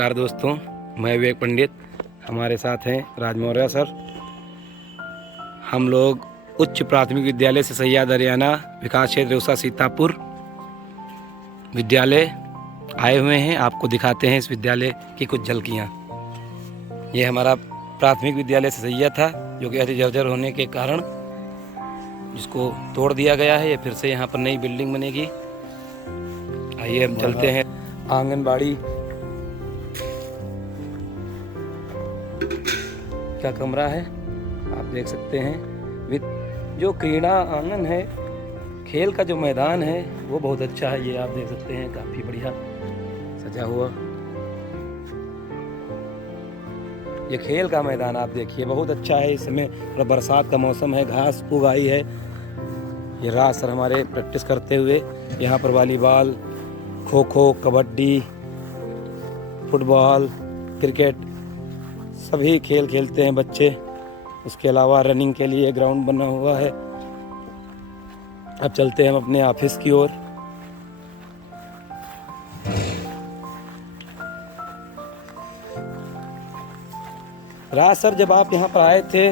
नमस्कार दोस्तों, मैं विवेक पंडित। हमारे साथ हैं राज मौर्य सर। हम लोग उच्च प्राथमिक विद्यालय से सैयद हरियाणा विकास क्षेत्र उषा सीतापुर विद्यालय आए हुए हैं। आपको दिखाते हैं इस विद्यालय की कुछ झलकियाँ। ये हमारा प्राथमिक विद्यालय से सैयद था, जो कि अति जर्जर होने के कारण जिसको तोड़ दिया गया है। ये फिर से यहाँ पर नई बिल्डिंग बनेगी। आइए हम चलते हैं। आंगनबाड़ी का कमरा है, आप देख सकते हैं। जो क्रीड़ा आंगन है, खेल का जो मैदान है वो बहुत अच्छा है। ये आप देख सकते हैं, काफ़ी बढ़िया सजा हुआ ये खेल का मैदान आप देखिए, बहुत अच्छा है। इस समय थोड़ा बरसात का मौसम है, घास उगाई है। ये राज सर हमारे प्रैक्टिस करते हुए यहाँ पर volleyball, kho kho, kabaddi, football, cricket सभी खेल खेलते हैं बच्चे। उसके अलावा रनिंग के लिए ग्राउंड बना हुआ है। अब चलते हैं हम अपने ऑफिस की ओर। राज सर, जब आप यहाँ पर आए थे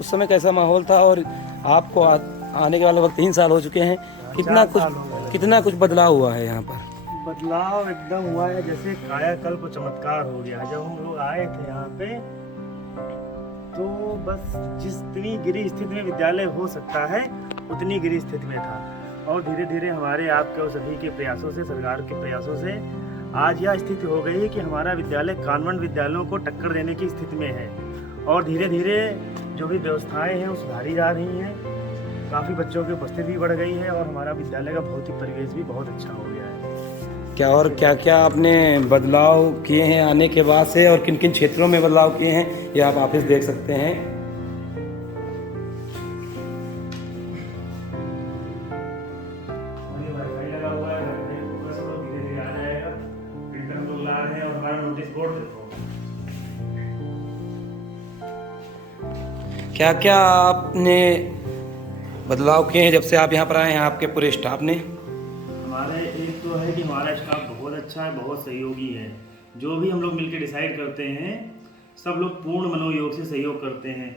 उस समय कैसा माहौल था, और आपको आने के वाले वक्त 3 साल हो चुके हैं, कितना कुछ बदलाव हुआ है यहाँ पर? बदलाव एकदम हुआ है, जैसे कायाकल्प चमत्कार हो गया है। जब हम लोग आए थे यहाँ पे तो बस जितनी गिरी स्थिति में विद्यालय हो सकता है उतनी गिरी स्थिति में था, और धीरे धीरे हमारे आपके और सभी के प्रयासों से, सरकार के प्रयासों से आज यह स्थिति हो गई है कि हमारा विद्यालय कॉन्वेंट विद्यालयों को टक्कर देने की स्थिति में है। और धीरे धीरे जो भी व्यवस्थाएं हैं वो सुधारी जा रही हैं। काफ़ी बच्चों की उपस्थिति भी बढ़ गई है और हमारा विद्यालय का भौतिक परिवेश भी बहुत अच्छा हो गया है। क्या आपने बदलाव किए हैं आने के बाद से, और किन किन क्षेत्रों में बदलाव किए हैं, ये आप ऑफिस देख सकते हैं। लगा हुआ है, धीरे-धीरे आ जाएगा। प्रिंटर हम लोग ला रहे हैं और हमारा नोटिस बोर्ड देखो। क्या आपने बदलाव किए हैं जब से आप यहाँ पर आए हैं, आपके पूरे स्टाफ ने? हमारे एक तो है कि हमारा स्टाफ बहुत अच्छा है, बहुत सहयोगी है। जो भी हम लोग मिलकर डिसाइड करते हैं, सब लोग पूर्ण मनोयोग से सहयोग करते हैं।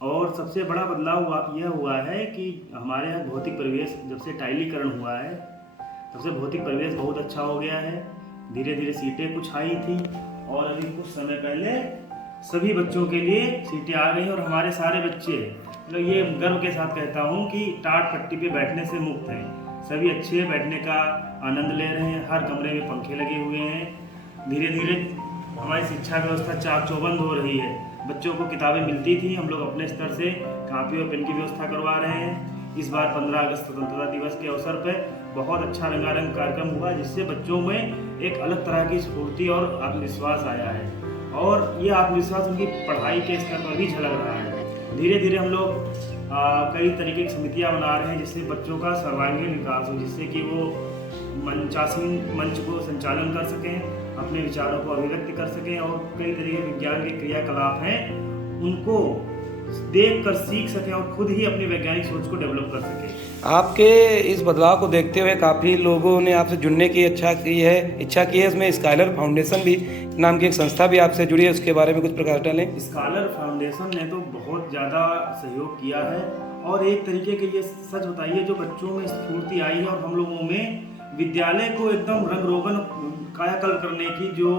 और सबसे बड़ा बदलाव यह हुआ है कि हमारे यहाँ भौतिक परिवेश जब से टाइलीकरण हुआ है तब से भौतिक परिवेश बहुत अच्छा हो गया है। धीरे धीरे सीटें कुछ आई थी, और अभी कुछ समय पहले सभी बच्चों के लिए सीटें आ गई हैं। और हमारे सारे बच्चे, मतलब ये गर्व के साथ कहता हूँ कि टाट पट्टी पे बैठने से मुक्त हैं। सभी अच्छे बैठने का आनंद ले रहे हैं। हर कमरे में पंखे लगे हुए हैं। धीरे धीरे हमारी शिक्षा व्यवस्था चाक चौबंद हो रही है। बच्चों को किताबें मिलती थी, हम लोग अपने स्तर से कापी और पेन की व्यवस्था करवा रहे हैं। इस बार 15 अगस्त स्वतंत्रता दिवस के अवसर पर बहुत अच्छा रंगारंग कार्यक्रम हुआ, जिससे बच्चों में एक अलग तरह की स्फूर्ति और आत्मविश्वास आया है। और ये आत्मविश्वास उनकी पढ़ाई के स्तर पर भी झलक रहा है। धीरे धीरे हम लोग कई तरीके की समितियां बना रहे हैं, जिससे बच्चों का सर्वांगीण विकास हो, जिससे कि वो मंचासीन मंच को संचालन कर सकें, अपने विचारों को अभिव्यक्त कर सकें, और कई तरह के विज्ञान के क्रियाकलाप हैं उनको देखकर सीख सकें और खुद ही अपनी वैज्ञानिक सोच को डेवलप कर सकें। आपके इस बदलाव को देखते हुए काफ़ी लोगों ने आपसे जुड़ने की इच्छा की है। इसमें स्कालर फाउंडेशन भी नाम की एक संस्था भी आपसे जुड़ी है, उसके बारे में कुछ प्रकाश डालें। स्कालर फाउंडेशन ने तो बहुत ज़्यादा सहयोग किया है, और एक तरीके के ये सच बताइए, जो बच्चों में स्फूर्ति आई है और हम लोगों में विद्यालय को एकदम रंग रोगन कायाकल्प करने की जो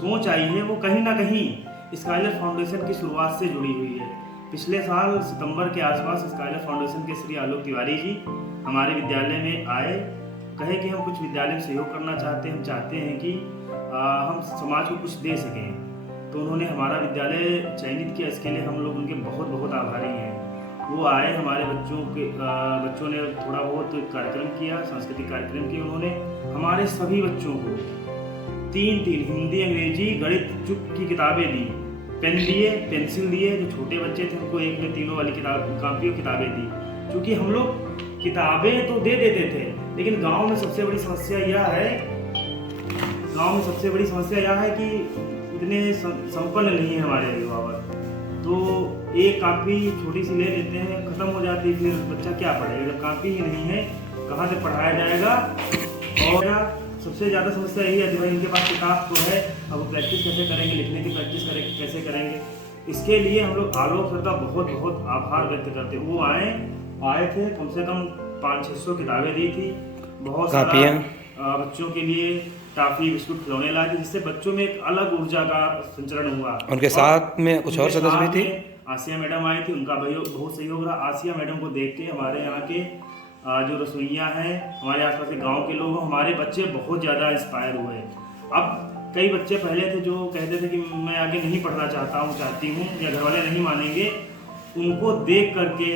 सोच आई है, वो कहीं ना कहीं स्काइलर फाउंडेशन की शुरुआत से जुड़ी हुई है। पिछले साल सितंबर के आसपास स्काइलर फाउंडेशन के श्री आलोक तिवारी जी हमारे विद्यालय में आए, कहे कि हम कुछ विद्यालय में सहयोग करना चाहते हैं, हम चाहते हैं कि हम समाज को कुछ दे सकें। तो उन्होंने हमारा विद्यालय चयनित किया। इसके लिए हम लोग उनके बहुत बहुत आभारी हैं। वो आए, हमारे बच्चों ने थोड़ा बहुत कार्यक्रम किया, सांस्कृतिक कार्यक्रम किए। उन्होंने हमारे सभी बच्चों को 3 हिंदी, अंग्रेजी, गणित चुप की किताबें दी, पेन दिए, पेंसिल दिए। जो छोटे बच्चे थे उनको एक में तीनों वाली कापी और किताबें दी। क्योंकि हम लोग किताबें तो दे देते थे, लेकिन गांव में सबसे बड़ी समस्या यह है कि इतने संपन्न नहीं है हमारे अभिभावक। तो एक कापी छोटी सी ले लेते हैं, खत्म हो जाती है, फिर बच्चा क्या पढ़ेगा जब कापी ही नहीं है, कहाँ से पढ़ाया जाएगा। और सबसे ज़्यादा समस्या यही है कि भाई इनके पास किताब तो है, अब वो प्रैक्टिस कैसे करेंगे, लिखने की प्रैक्टिस कैसे करेंगे। इसके लिए हम लोग आलोक सर का बहुत बहुत आभार व्यक्त करते हैं। वो आए थे, कम से कम 500-600 किताबें दी थी, बहुत सारा बच्चों के लिए टाफी बिस्कुट खिलौने लाए थे, जिससे बच्चों में एक अलग ऊर्जा का संचरण हुआ। उनके साथ में कुछ और सदस्य भी थे। आसिया मैडम आई थी, उनका बहुत सहयोग रहा। आसिया मैडम को देख के हमारे यहाँ के जो रसोइयाँ हैं, हमारे आसपास के गांव के लोग, हमारे बच्चे बहुत ज़्यादा इंस्पायर हुए। अब कई बच्चे पहले थे जो कहते थे कि मैं आगे नहीं पढ़ना चाहती हूँ या घर वाले नहीं मानेंगे, उनको देख करके,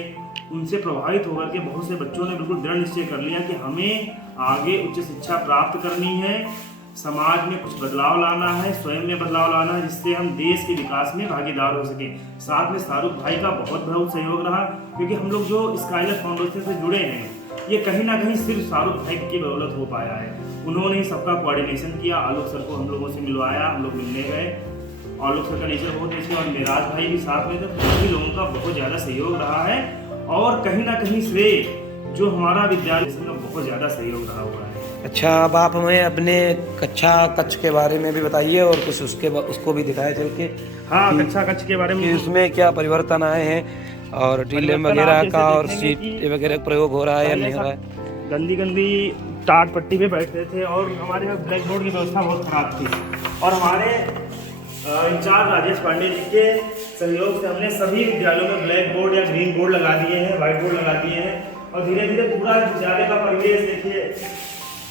उनसे प्रभावित होकर के बहुत से बच्चों ने बिल्कुल दृढ़ निश्चय कर लिया कि हमें आगे उच्च शिक्षा प्राप्त करनी है, समाज में कुछ बदलाव लाना है, स्वयं में बदलाव लाना है, जिससे हम देश के विकास में भागीदार हो सके। साथ में शाहरुख भाई का बहुत सहयोग रहा, क्योंकि हम लोग जो स्काईलर फाउंडेशन से जुड़े हैं, ये कहीं ना कहीं सिर्फ शाहरुख भाई की बदौलत हो पाया है। उन्होंने सबका कोऑर्डिनेशन किया, आलोक सर को हम लोगों से मिलवाया, हम लोग मिलने गए। आलोक सर का नेचर बहुत अच्छे और मेराज भाई भी साथ में थे। सभी लोगों का बहुत ज़्यादा सहयोग रहा है और कहीं ना कहीं श्रेय जो हमारा विद्यालय का बहुत ज़्यादा सहयोग रहा हुआ है। अच्छा, अब आप हमें अपने कच्छ के बारे में भी बताइए और कुछ उसको भी दिखाए चल के। हाँ, कच्छ के बारे में कि उसमें क्या परिवर्तन आए हैं और ड्रिल वगैरह का और सीट वगैरह प्रयोग हो रहा है या नहीं हो रहा है। गंदी टाट पट्टी पे बैठते थे और हमारे यहाँ ब्लैक बोर्ड की व्यवस्था बहुत खराब थी, और हमारे इंचार्ज राजेश पांडे जी के सहयोग से हमने सभी विद्यालयों में ब्लैक बोर्ड या ग्रीन बोर्ड लगा दिए हैं, व्हाइट बोर्ड लगा दिए हैं, और धीरे धीरे पूरा विद्यालय का परिवेश देखिए,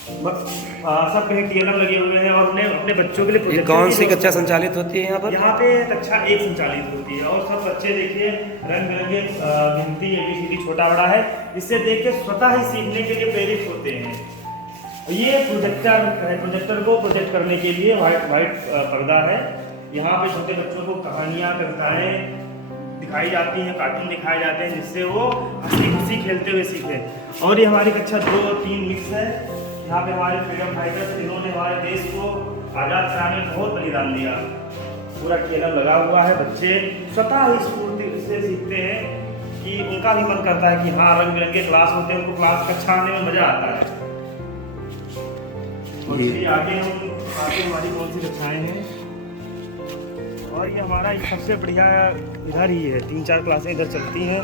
सब कहीं टीएलएम लगे हुए हैं। और उन्हें अपने बच्चों के लिए कौन सी कक्षा संचालित होती है यहाँ पर? यहाँ पे कक्षा 1 संचालित होती है, और सब बच्चे देखिए रंग बिरंगे गिनती ABCD छोटा बड़ा है, इससे देख के स्वतः ही सीखने के लिए प्रेरित होते हैं। ये प्रोजेक्टर को प्रोजेक्ट करने के लिए व्हाइट पर्दा है। यहाँ पे छोटे बच्चों को कहानियाँ, कविताएं दिखाई जाती हैं, कार्टून दिखाए जाते हैं, जिससे वो हंसी खुशी खेलते हुए सीखें। और ये हमारी कक्षा 2 और 3 मिक्स है। यहाँ पे हमारे फ्रीडम फाइटर्स, जिन्होंने हमारे देश को आज़ाद कराने में बहुत बलिदान दिया, पूरा टीएलएम लगा हुआ है। बच्चे स्वतः ही स्फूर्ति से सीखते हैं कि उनका भी मन करता है कि हाँ, रंग बिरंगे क्लास होते हैं, उनको कक्षा आने में मज़ा आता है। और आगे हमारी कौन सी कक्षाएँ हैं, और ये हमारा सबसे बढ़िया इधर ही है, 3-4 क्लासें इधर चलती हैं,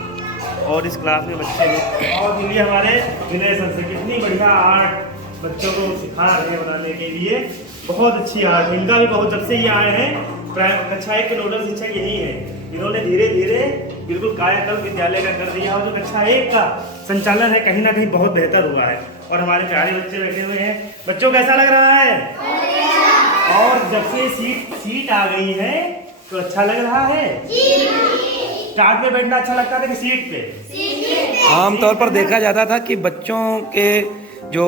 और इस क्लास में बच्चे लोग, और ये हमारे विनय सर से कितनी बढ़िया आर्ट बच्चों को सिखा रहे हैं बनाने के लिए, बहुत अच्छी आर्ट। इनका भी बहुत, जब से ये आए हैं, कक्षा 1 के नोडल शिक्षक यही है, इन्होंने धीरे धीरे बिल्कुल कायाकल्प विद्यालय का कर दिया, और जो कक्षा 1 का संचालन है कहीं ना कहीं बहुत बेहतर हुआ है। और हमारे प्यारे बच्चे बैठे हुए हैं। बच्चों कैसा लग रहा है? और जब से सीट आ गई है तो अच्छा लग रहा है? स्टार्ट में बैठना अच्छा लगता था कि सीट पे? आमतौर पर देखा जाता था कि बच्चों के जो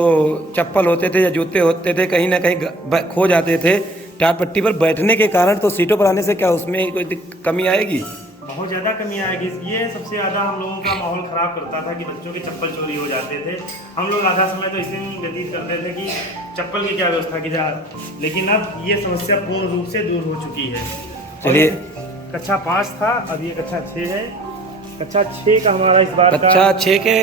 चप्पल होते थे या जूते होते थे कहीं ना कहीं खो जाते थे टाट पट्टी पर बैठने के कारण, तो सीटों पर आने से क्या उसमें कोई कमी आएगी? बहुत ज़्यादा कमी आएगी। ये सबसे ज़्यादा हम लोगों का माहौल ख़राब करता था कि बच्चों के चप्पल चोरी हो जाते थे। हम लोग आधा समय तो इसी में व्यतीत करते थे कि चप्पल की क्या व्यवस्था की जाए, लेकिन अब ये समस्या पूर्ण रूप से दूर हो चुकी है। चलिए, कक्षा 5 था, अब ये कक्षा 6 है। कक्षा 6 का हमारा इस बार कक्षा 6 के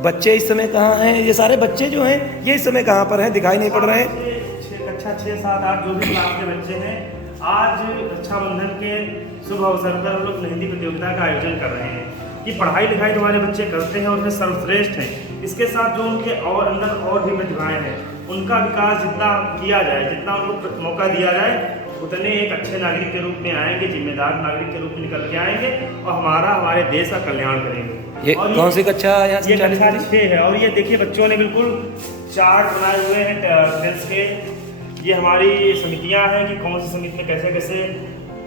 बच्चे इस समय कहाँ हैं? ये सारे बच्चे जो हैं ये इस समय कहाँ पर हैं? दिखाई नहीं पड़ रहे हैं। कक्षा 6, 7, 8 जो भी क्लास के बच्चे हैं, आज रक्षाबंधन के शुभ अवसर पर हम लोग मेहंदी प्रतियोगिता का आयोजन कर रहे हैं कि पढ़ाई लिखाई तो हमारे बच्चे करते हैं और उसमें सर्वश्रेष्ठ हैं। इसके साथ जो उनके और अंदर और भी प्रतिभाएं हैं, उनका विकास जितना किया जाए, जितना उनको मौका दिया जाए, उतने एक अच्छे नागरिक के रूप में आएंगे, जिम्मेदार नागरिक के रूप में निकल के आएंगे और हमारे देश का कल्याण करेंगे। ये कौन सी कक्षा है? ये कक्षा 6 है। और ये देखिए बच्चों ने बिल्कुल चार्ट बनाए हुए हैं टेंस के। ये हमारी समितियां हैं कि कौन सी समिति में कैसे कैसे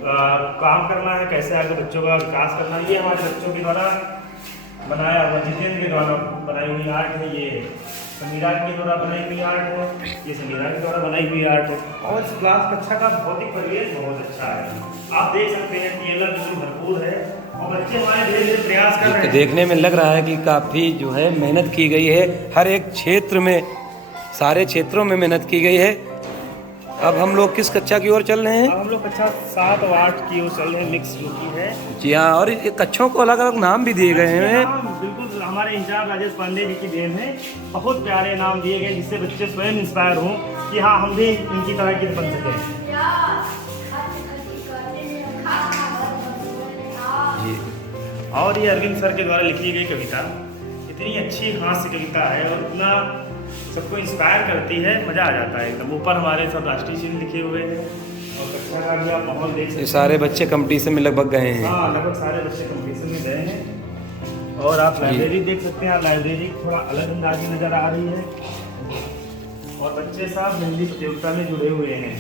काम करना है, कैसे आगे बच्चों का विकास करना है। ये हमारे बच्चों के द्वारा बनाया हुआ, जितेंद्र के द्वारा बनाई हुई आर्ट है। ये समीरा के द्वारा बनाई हुई आर्ट है, ये समीरा के द्वारा बनाई हुई आर्ट है। और इस क्लास कक्षा का भौतिक परिवेश बहुत अच्छा है। आप देख सकते हैं टीएलएम बिल्कुल भरपूर है और बच्चे हमारे धीरे धीरे प्रयास कर रहे हैं। देखने में लग रहा है कि काफ़ी जो है मेहनत की गई है, हर एक क्षेत्र में, सारे क्षेत्रों में मेहनत की गई है। अब हम लोग किस कक्षा की ओर चल रहे हैं? अब हम लोग कक्षा 7 और 8 की ओर चल रहे हैं, मिक्स जो की है। जी हाँ, और ये कक्षों को अलग अलग नाम भी दिए गए हैं। बिल्कुल हमारे इंचार्ज राजेश पांडे जी की देन है। बहुत प्यारे नाम दिए गए जिससे बच्चे स्वयं इंस्पायर हों कि हाँ हम भी इनकी तरह के बन सकें। जी। और ये अरविंद सर के द्वारा लिखी गई कविता इतनी अच्छी हास्य कविता है और इतना सबको इंस्पायर करती है, मज़ा आ जाता है एकदम। ऊपर हमारे सब राष्ट्रीय चिन्ह लिखे हुए हैं और कक्षा का भी आप माहौल देख सकते ये हैं। सारे बच्चे कंपटीशन में लगभग गए हैं। हाँ, लगभग सारे बच्चे कंपटीशन में गए हैं। और आप लाइब्रेरी देख सकते हैं, लाइब्रेरी थोड़ा अलग अंदाज की नज़र आ रही है। और बच्चे साहब मेहंदी प्रतियोगिता में जुड़े हुए हैं।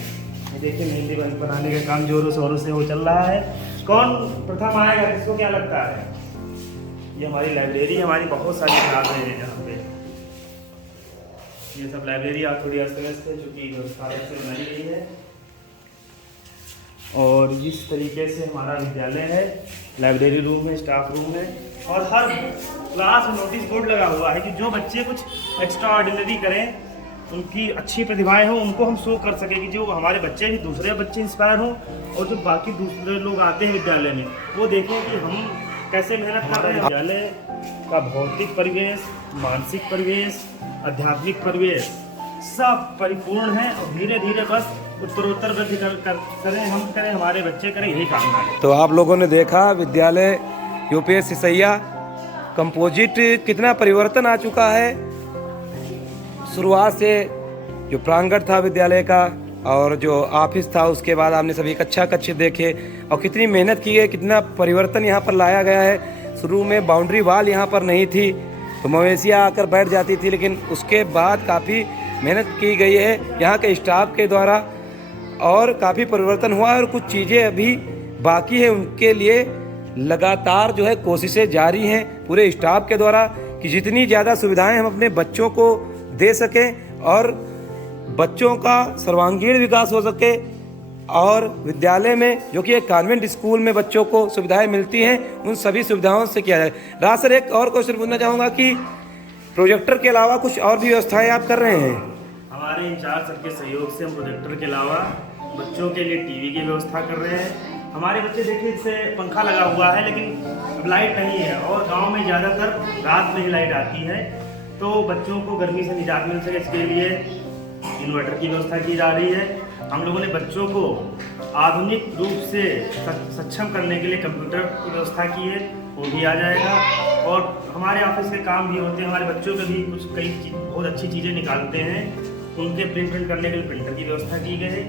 ये देखिए मेहंदी बनाने का काम जोरों शोरों से वो चल रहा है। कौन प्रथम आएगा, किसको क्या लगता है? ये हमारी लाइब्रेरी, हमारी बहुत सारी किताबें हैं यहाँ पे। ये सब लाइब्रेरी आप थोड़ी अस्त व्यस्त है, चूँकि व्यवस्था से बनाई गई है। और जिस तरीके से हमारा विद्यालय है, लाइब्रेरी रूम है, स्टाफ रूम है और हर क्लास में नोटिस बोर्ड लगा हुआ है कि जो बच्चे कुछ एक्स्ट्रा ऑर्डिनरी करें, उनकी अच्छी प्रतिभाएं हों, उनको हम शो कर सकें कि जो हमारे बच्चे भी दूसरे बच्चे इंस्पायर हों और जो बाकी दूसरे लोग आते हैं विद्यालय में वो देखें कि हम कैसे मेहनत कर रहे हैं। विद्यालय का भौतिक परिवेश, मानसिक परिवेश, आध्यात्मिक परिवेश सब परिपूर्ण है और धीरे धीरे बस उत्तरोत्तर वृद्धि करें, हम करें, हमारे बच्चे करें, यही कामना है। तो आप लोगों ने देखा विद्यालय यूपीएस सिसैया कंपोजिट कितना परिवर्तन आ चुका है। शुरुआत से जो प्रांगण था विद्यालय का और जो ऑफिस था, उसके बाद आपने सभी कक्षा कक्ष देखे और कितनी मेहनत की है, कितना परिवर्तन यहाँ पर लाया गया है। शुरू में बाउंड्री वाल यहाँ पर नहीं थी तो मवेशियाँ आकर बैठ जाती थी, लेकिन उसके बाद काफ़ी मेहनत की गई है यहाँ के स्टाफ के द्वारा और काफ़ी परिवर्तन हुआ है। और कुछ चीज़ें अभी बाकी है, उनके लिए लगातार जो है कोशिशें जारी हैं पूरे स्टाफ के द्वारा कि जितनी ज़्यादा सुविधाएं हम अपने बच्चों को दे सकें और बच्चों का सर्वांगीण विकास हो सके। और विद्यालय में जो कि एक कॉन्वेंट स्कूल में बच्चों को सुविधाएं मिलती हैं, उन सभी सुविधाओं से किया जाए। राज सर, एक और क्वेश्चन पूछना चाहूँगा कि प्रोजेक्टर के अलावा कुछ और भी व्यवस्थाएं आप कर रहे हैं? हमारे इंचार्ज सर के सहयोग से हम प्रोजेक्टर के अलावा बच्चों के लिए टीवी की व्यवस्था कर रहे हैं। हमारे बच्चे देखिए, इससे पंखा लगा हुआ है लेकिन अब लाइट नहीं है और गांव में ज़्यादातर रात में ही लाइट आती है, तो बच्चों को गर्मी से निजात मिल सके इसके लिए इन्वर्टर की व्यवस्था की जा रही है। हम लोगों ने बच्चों को आधुनिक रूप से सक्षम करने के लिए कंप्यूटर की व्यवस्था की है, वो भी आ जाएगा। और हमारे ऑफिस के काम भी होते हैं, हमारे बच्चों के भी कुछ बहुत अच्छी चीज़ें निकालते हैं, उनके प्रिंट करने के लिए प्रिंटर की व्यवस्था की गई है।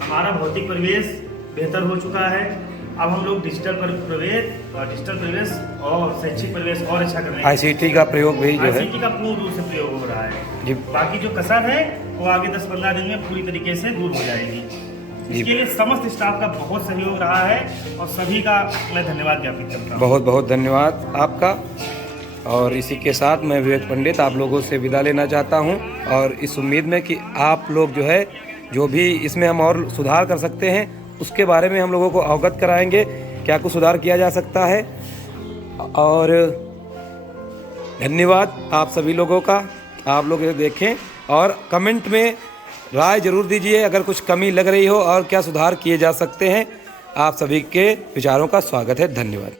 हमारा भौतिक परिवेश बेहतर हो चुका है। अब हम लोग डिजिटल परिवेश और शैक्षिक परिवेश और अच्छा कर रहे हैं। आईसीटी का प्रयोग भी जो है, आईसीटी का पूर्ण रूप से प्रयोग हो रहा है जी। बाकी जो कसर है वो आगे 10-15 दिन में पूरी तरीके से दूर हो जाएगी। इसके लिए समस्त स्टाफ का बहुत सहयोग रहा है और सभी का मैं धन्यवाद ज्ञापित करता हूँ। बहुत बहुत धन्यवाद आपका। और इसी के साथ मैं विवेक पंडित आप लोगों से विदा लेना चाहता हूं और इस उम्मीद में कि आप लोग जो है जो भी इसमें हम और सुधार कर सकते हैं उसके बारे में हम लोगों को अवगत कराएंगे, क्या कुछ सुधार किया जा सकता है। और धन्यवाद आप सभी लोगों का, आप लोग इसे देखें और कमेंट में राय जरूर दीजिए अगर कुछ कमी लग रही हो और क्या सुधार किए जा सकते हैं। आप सभी के विचारों का स्वागत है। धन्यवाद।